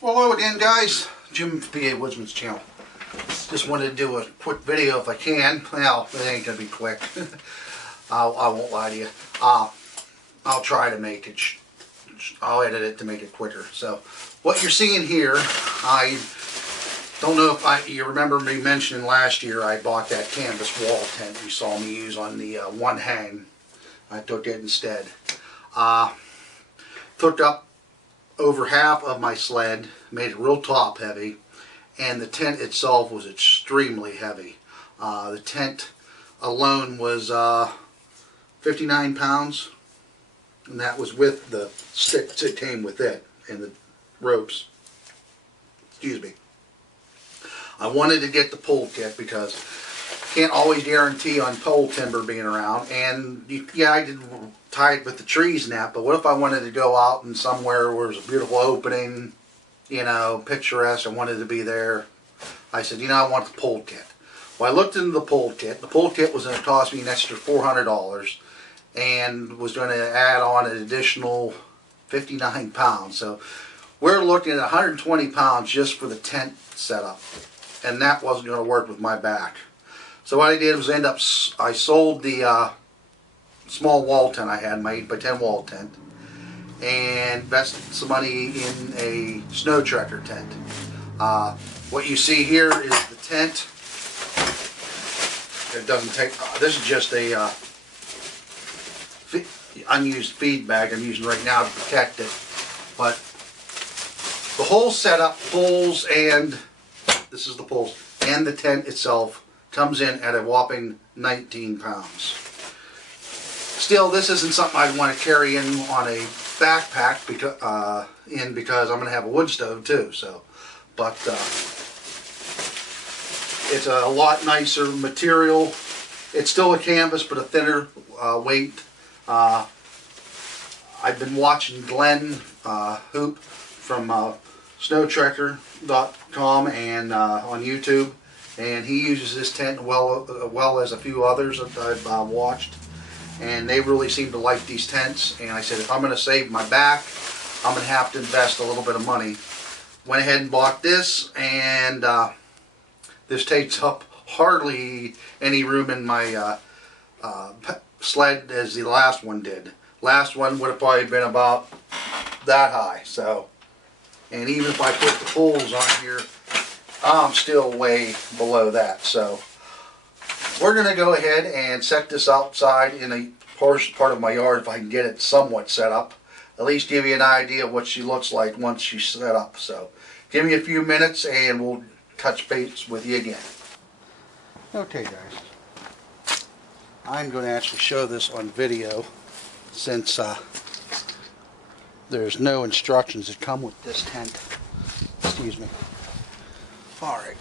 Well, hello again, guys. Jim from Pawoodsman's channel. Just wanted to do a quick video if I can. Well, it ain't gonna be quick. I won't lie to you. I'll try to make it. I'll edit it to make it quicker. So, what you're seeing here, I don't know if you remember me mentioning last year I bought that canvas wall tent you saw me use on the one hang. I took it instead. Took up over half of my sled, made it real top heavy, and the tent itself was extremely heavy. The tent alone was 59 pounds, and that was with the stick that came with it and the ropes. Excuse me. I wanted to get the pole kit because you can't always guarantee on pole timber being around, and yeah, I did tie it with the trees and that, but what if I wanted to go out and somewhere where there's a beautiful opening, you know, picturesque, I wanted to be there. I said, you know, I want the pole kit. Well, I looked into the pole kit. The pole kit was going to cost me an extra $400 and was going to add on an additional 59 pounds. So we're looking at 120 pounds just for the tent setup, and that wasn't going to work with my back. So what I did was I sold the small wall tent I had, my 8x10 wall tent, and invested some money in a Snowtrekker tent. What you see here is the tent. It doesn't take, this is just a unused feed bag I'm using right now to protect it. But the whole setup, poles, and this is the poles, and the tent itself comes in at a whopping 19 pounds. Still, this isn't something I'd want to carry in on a backpack because I'm going to have a wood stove too. So, but it's a lot nicer material. It's still a canvas, but a thinner weight. I've been watching Glenn Hoop from Snowtrekker.com and on YouTube, and he uses this tent well as a few others that I've watched. And they really seem to like these tents, and I said if I'm going to save my back, I'm going to have to invest a little bit of money. Went ahead and bought this, and this takes up hardly any room in my sled as the last one did. Last one would have probably been about that high. So, and even if I put the poles on here, I'm still way below that. So we're going to go ahead and set this outside in a part of my yard if I can get it somewhat set up. At least give you an idea of what she looks like once she's set up. So give me a few minutes and we'll touch base with you again. Okay, guys. I'm going to actually show this on video since there's no instructions that come with this tent. Excuse me. Alright.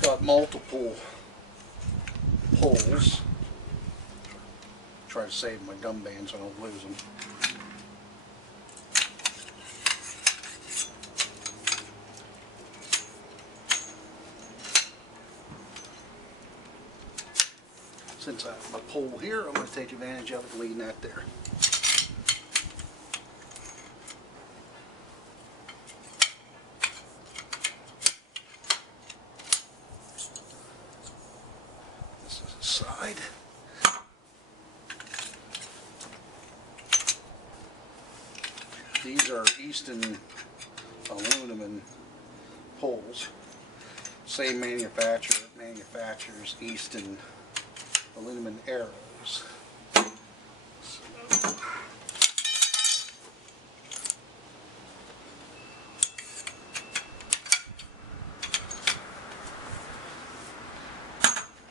Got multiple poles. Try to save my gum bands so I don't lose them. Since I have my pole here, I'm going to take advantage of it and leave that there. Side. These are Easton aluminum poles. Same manufacturer manufactures Easton aluminum arrows.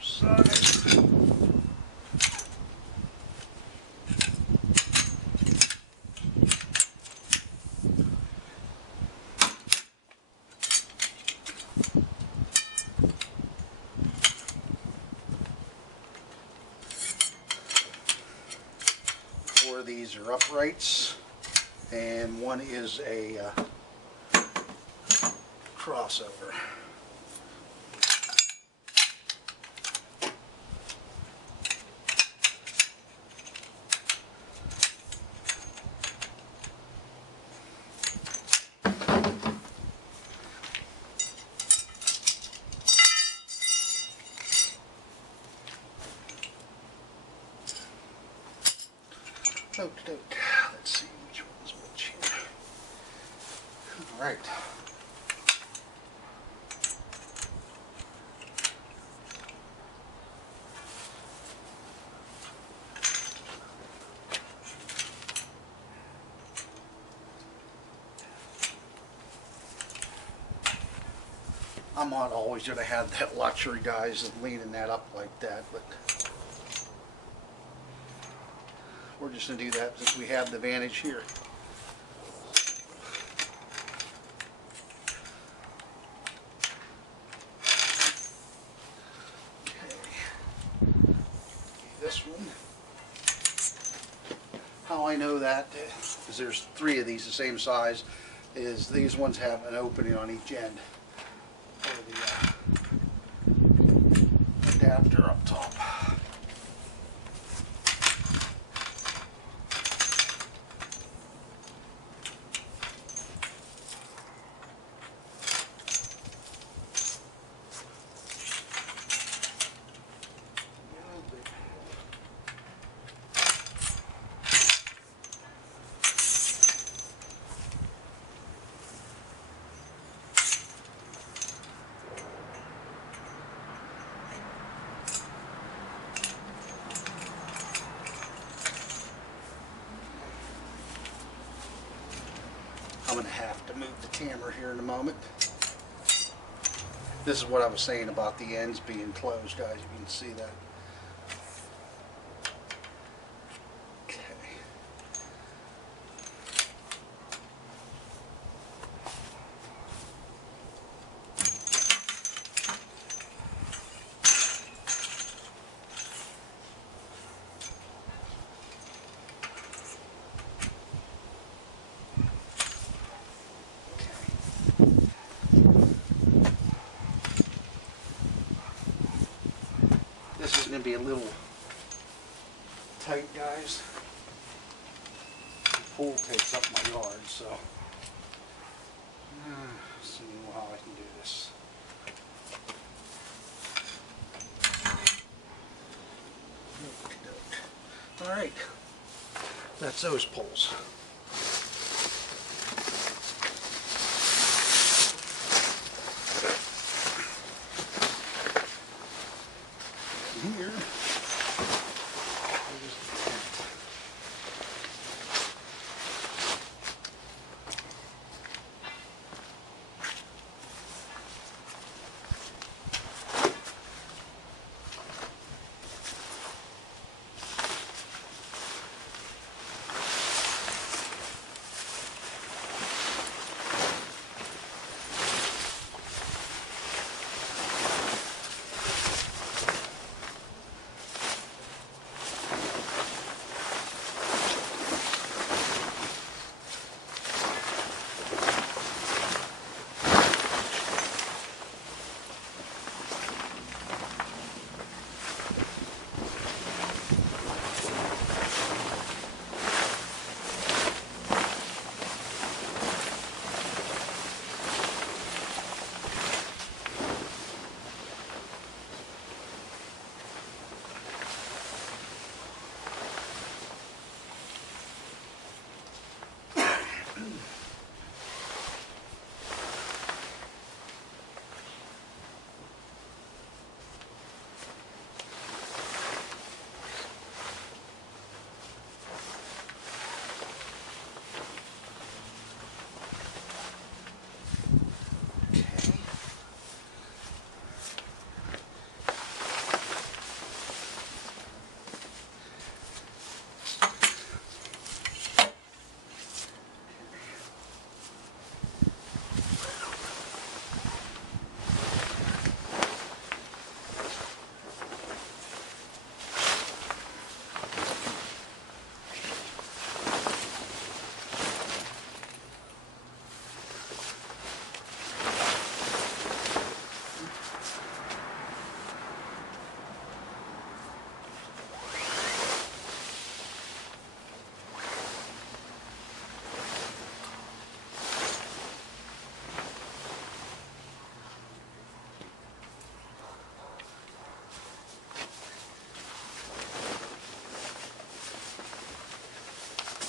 Side. Four of these are uprights, and one is a crossover. Okey-doke. Let's see which one's which here. All right. I'm not always going to have that luxury, guys, of leaning that up like that, but we're just going to do that since we have the advantage here. Okay. This one. How I know that is there's 3 of these the same size, is these ones have an opening on each end. Adapter up top. I'm going to have to move the camera here in a moment. This is what I was saying about the ends being closed, guys. You can see that. Okay. This is going to be a little tight, guys. The pool takes up my yard, so let's see how I can do this. All right, that's those poles. Here.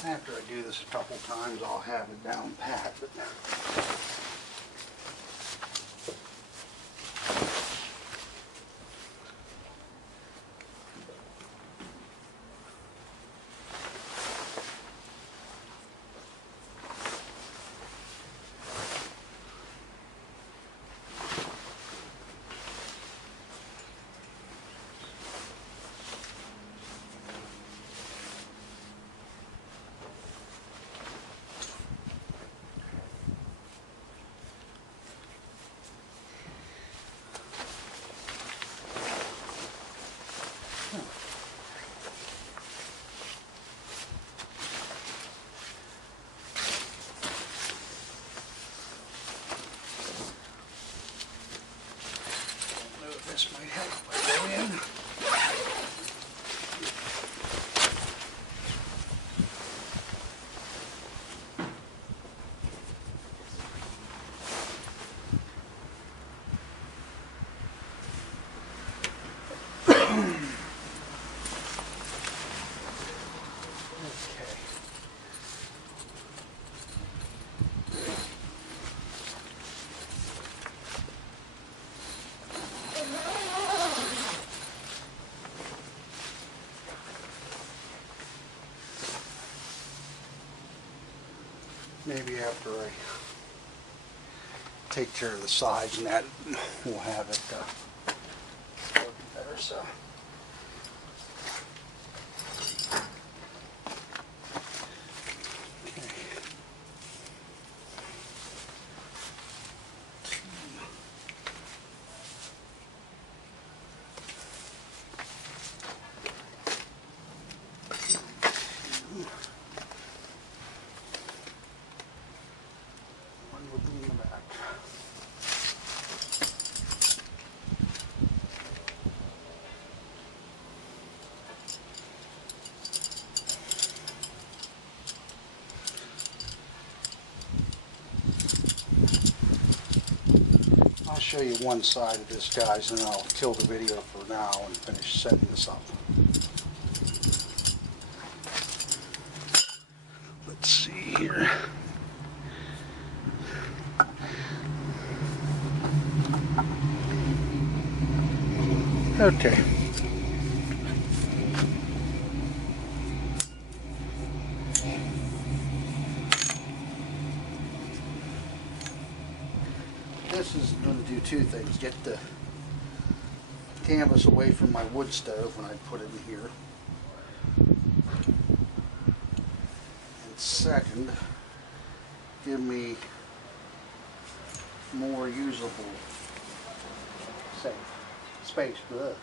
After I do this a couple times, I'll have it down pat. But this might help if I go in. Maybe after I take care of the sides and that, we'll have it working better. So. I'll show you one side of this, guys, and then I'll kill the video for now and finish setting this up. Let's see here. Okay. This is going to do two things. Get the canvas away from my wood stove when I put it in here. And second, give me more usable space. Ugh.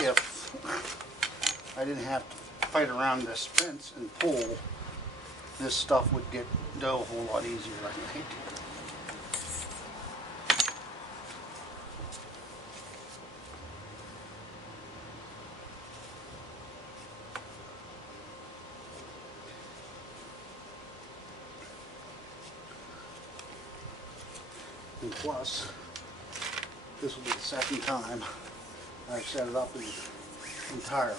If I didn't have to fight around this fence and pull, this stuff would go a whole lot easier, I think. And plus, this will be the second time I've set it up entirely.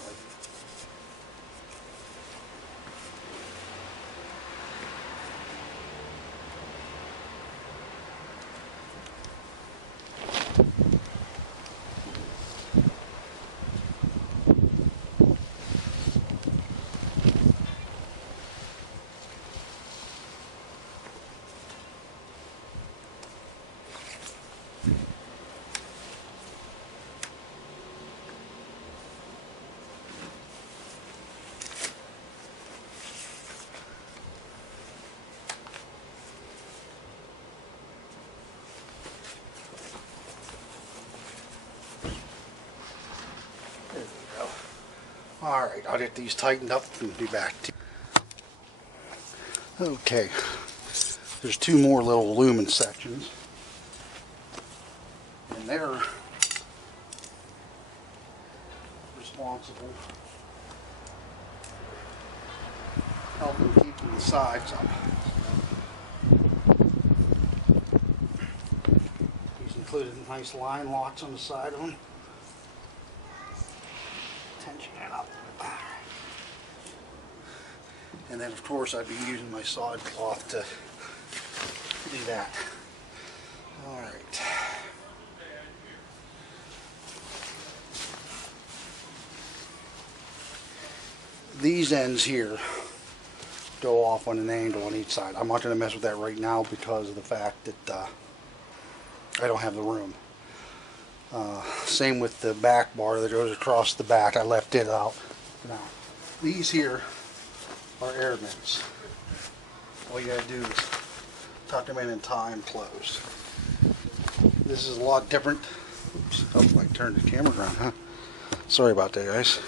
Alright, I'll get these tightened up and be back to you. Okay, there's two more little lumen sections. And they're responsible. Helping keeping the sides up. He's included nice line locks on the side of them. Tension it up. And then of course I'd be using my sod cloth to do that. Alright. These ends here go off on an angle on each side. I'm not going to mess with that right now because of the fact that I don't have the room. Same with the back bar that goes across the back. I left it out. Now, these here are air vents. All you got to do is tuck them in and tie them closed. This is a lot different. Oops, oh, I turned the camera around, huh? Sorry about that, guys.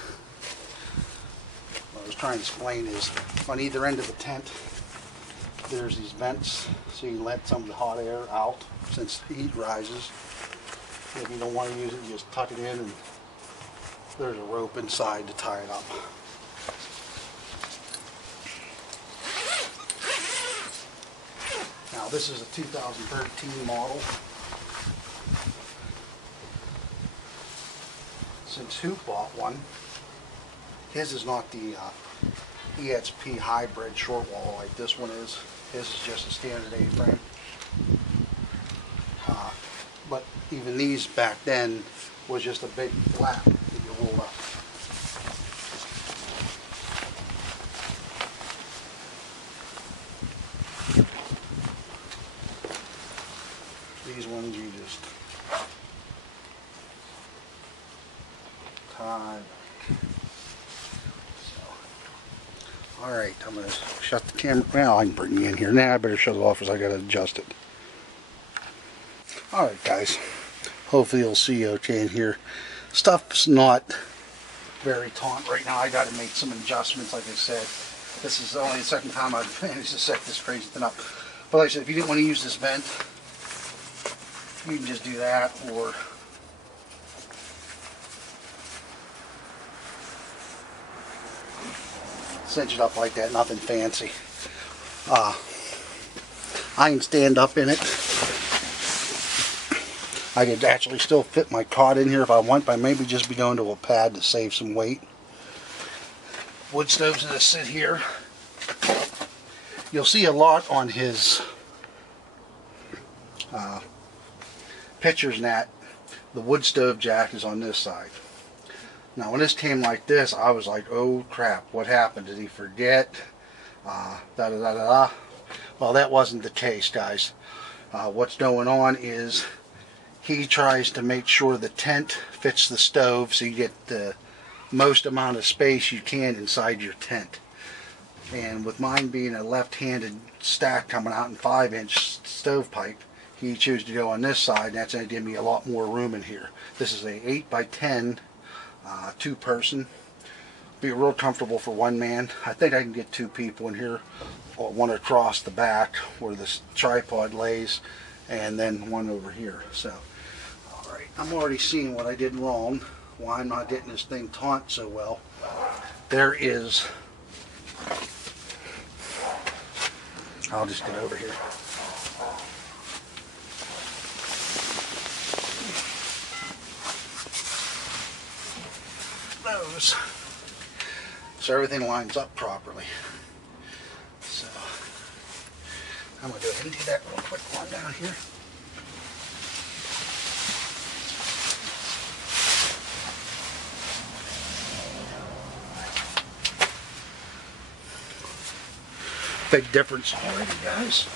What I was trying to explain is on either end of the tent, there's these vents so you can let some of the hot air out since the heat rises. If you don't want to use it, you just tuck it in and there's a rope inside to tie it up. Now this is a 2013 model. Since Hoop bought one, his is not the EXP hybrid shortwall like this one is. His is just a standard A-frame. But even these back then was just a big flap that you roll up. These ones you just tie back. So, alright, I'm going to shut the camera. Well, I can bring you in here. Now I better shut it off because I got to adjust it. Alright guys, hopefully you'll see okay in here. Stuff's not very taut right now. I got to make some adjustments like I said. This is only the second time I've managed to set this crazy thing up. But like I said, if you didn't want to use this vent, you can just do that, or cinch it up like that, nothing fancy. I can stand up in it. I could actually still fit my cot in here if I want, but maybe just be going to a pad to save some weight. Wood stoves that sit here. You'll see a lot on his pictures and that. The wood stove jack is on this side. Now when this came like this, I was like, oh crap, what happened? Did he forget? Well, that wasn't the case, guys. What's going on is he tries to make sure the tent fits the stove so you get the most amount of space you can inside your tent. And with mine being a left-handed stack coming out in 5-inch stovepipe, he chose to go on this side, and that's going to give me a lot more room in here. This is a 8x10 two-person. Be real comfortable for one man. I think I can get 2 people in here, one across the back where this tripod lays, and then one over here. So, alright, I'm already seeing what I did wrong, why I'm not getting this thing taut so well. There is, I'll just get over here. Those. So everything lines up properly. So I'm going to go ahead and do that real quick while I'm down here. Big difference already, guys.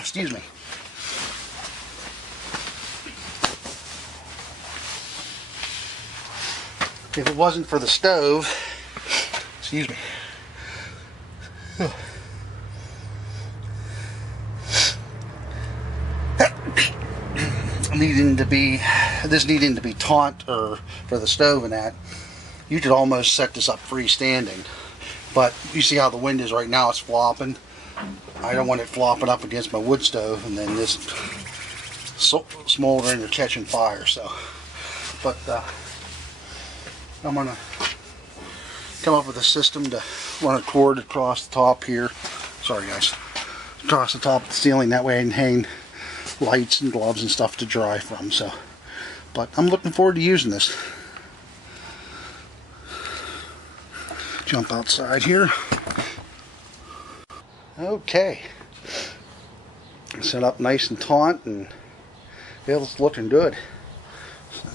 Excuse me. If it wasn't for the stove, excuse me, this needing to be taut or for the stove and that, you could almost set this up freestanding. But you see how the wind is right now, it's flopping. I don't want it flopping up against my wood stove and then just smoldering or catching fire. So, but I'm gonna come up with a system to run a cord across the top here. Sorry guys, across the top of the ceiling. That way I can hang lights and gloves and stuff to dry from. So, but I'm looking forward to using this. Jump outside here. Okay, set up nice and taut, and it's looking good. So.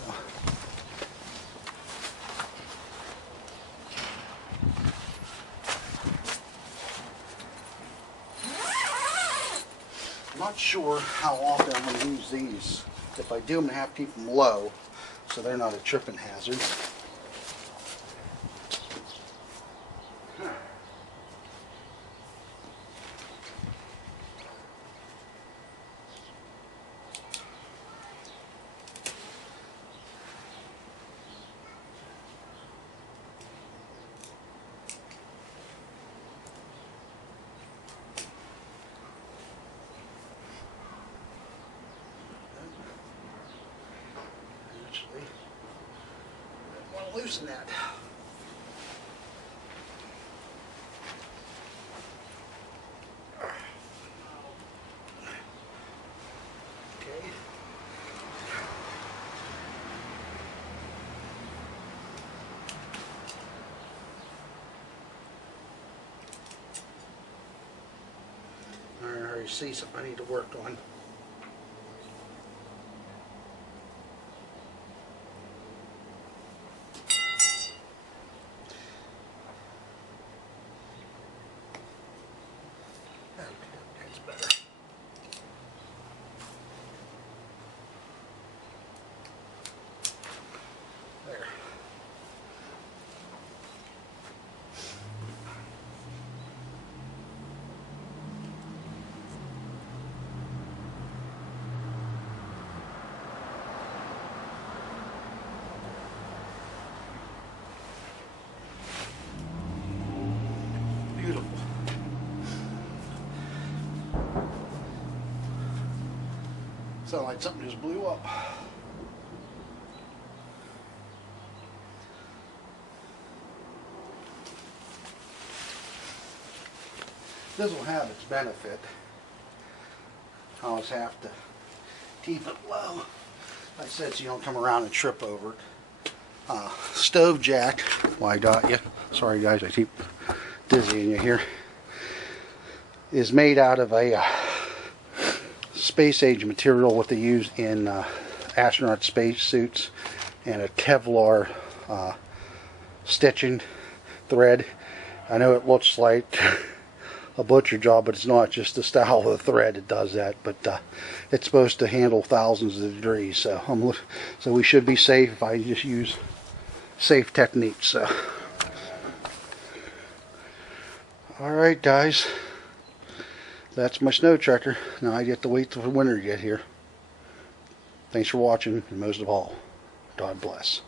I'm not sure how often I'm going to use these. If I do, I'm going to have to keep them low so they're not a tripping hazard. I want to loosen that. Okay. I already see something I need to work on. That's better. There. Beautiful. Sounds like something just blew up. This will have its benefit. I always have to keep it low. Like I said, so you don't come around and trip over it. Stove jack. Well, I got you. Sorry guys, I keep dizzying you here. Is made out of a space age material, what they use in astronaut space suits, and a Kevlar stitching thread. I know it looks like a butcher job, but it's not. Just the style of the thread that does that. But it's supposed to handle thousands of degrees, so so we should be safe if I just use safe techniques. So, all right, guys. That's my Snowtrekker. Now I get to wait till winter to get here. Thanks for watching, and most of all, God bless.